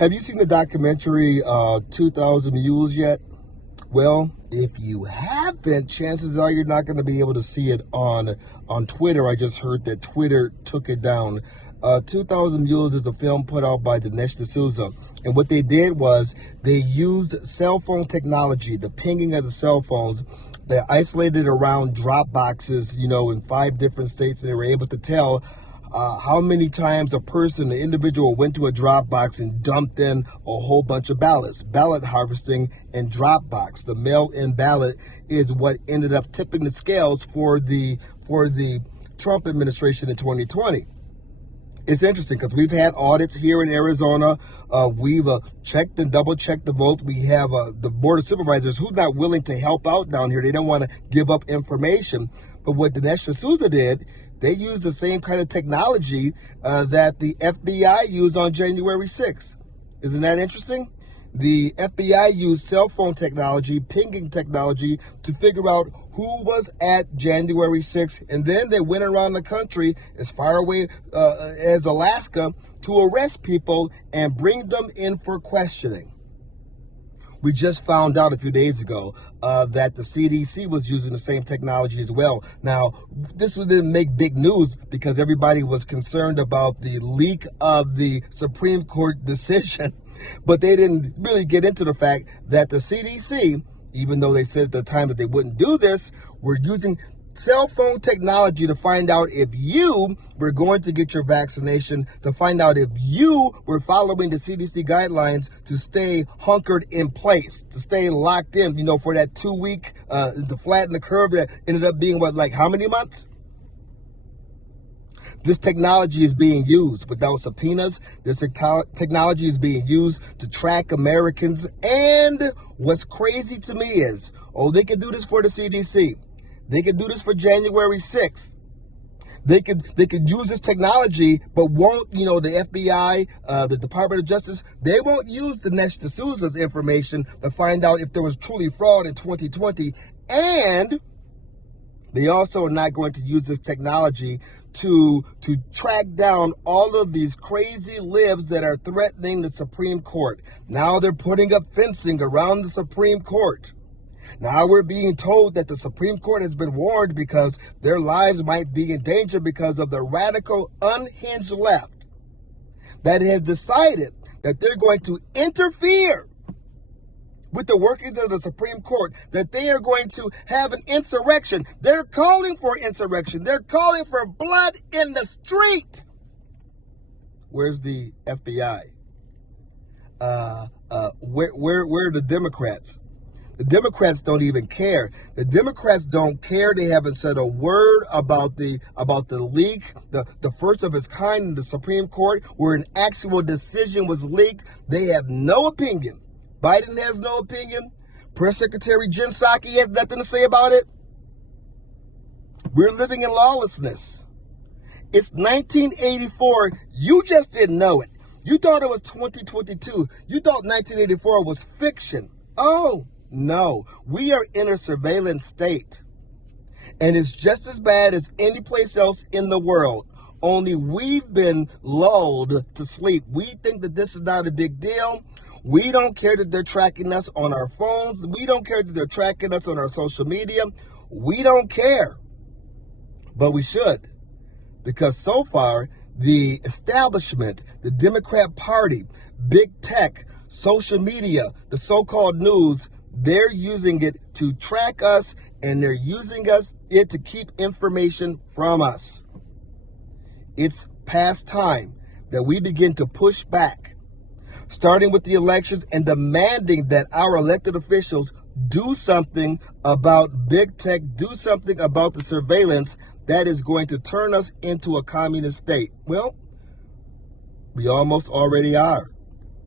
Have you seen the documentary 2000 Mules yet? Well, if you haven't, chances are you're not going to be able to see it on Twitter. I just heard that Twitter took it down. 2000 Mules is a film put out by Dinesh D'Souza. And what they did was they used cell phone technology, the pinging of the cell phones. They isolated around drop boxes, in 5 different states, and they were able to tell how many times a person, an individual, went to a drop box and dumped in a whole bunch of ballots. Ballot harvesting and drop box. The mail-in ballot is what ended up tipping the scales for the Trump administration in 2020. It's interesting because we've had audits here in Arizona. We've checked and double-checked the votes. We have the Board of Supervisors who's not willing to help out down here. They don't want to give up information. But what Dinesh D'Souza did, they used the same kind of technology that the FBI used on January 6th. Isn't that interesting? The FBI used cell phone technology, pinging technology, to figure out who was at January 6th. And then they went around the country as far away as Alaska to arrest people and bring them in for questioning. We just found out a few days ago that the CDC was using the same technology as well. Now, this didn't make big news because everybody was concerned about the leak of the Supreme Court decision, but they didn't really get into the fact that the CDC, even though they said at the time that they wouldn't do this, were using cell phone technology to find out if you were going to get your vaccination, to find out if you were following the CDC guidelines to stay hunkered in place, to stay locked in, for that 2 week, to flatten the curve that ended up being how many months? This technology is being used without subpoenas. This technology is being used to track Americans. And what's crazy to me is, they can do this for the CDC. They could do this for January 6th. They could use this technology, but won't, the FBI, the Department of Justice, they won't use Dinesh D'Souza's information to find out if there was truly fraud in 2020. And they also are not going to use this technology to track down all of these crazy libs that are threatening the Supreme Court. Now they're putting up fencing around the Supreme Court. Now we're being told that the Supreme Court has been warned because their lives might be in danger because of the radical, unhinged left that has decided that they're going to interfere with the workings of the Supreme Court, that they are going to have an insurrection. They're calling for insurrection. They're calling for blood in the street. Where's the FBI? Where are the Democrats? The Democrats don't even care. The Democrats don't care. They haven't said a word about the leak, the first of its kind in the Supreme Court, where an actual decision was leaked. They have no opinion. Biden has no opinion. Press Secretary Jen Psaki has nothing to say about it. We're living in lawlessness. It's 1984. You just didn't know it. You thought it was 2022. You thought 1984 was fiction. Oh, no, we are in a surveillance state, and it's just as bad as any place else in the world, only we've been lulled to sleep. We think that this is not a big deal. We don't care that they're tracking us on our phones. We don't care that they're tracking us on our social media. We don't care, but we should, because so far, the establishment, the Democrat Party, big tech, social media, the so-called news, they're using it to track us, and they're using it to keep information from us. It's past time that we begin to push back, starting with the elections and demanding that our elected officials do something about big tech, do something about the surveillance that is going to turn us into a communist state. Well, we almost already are.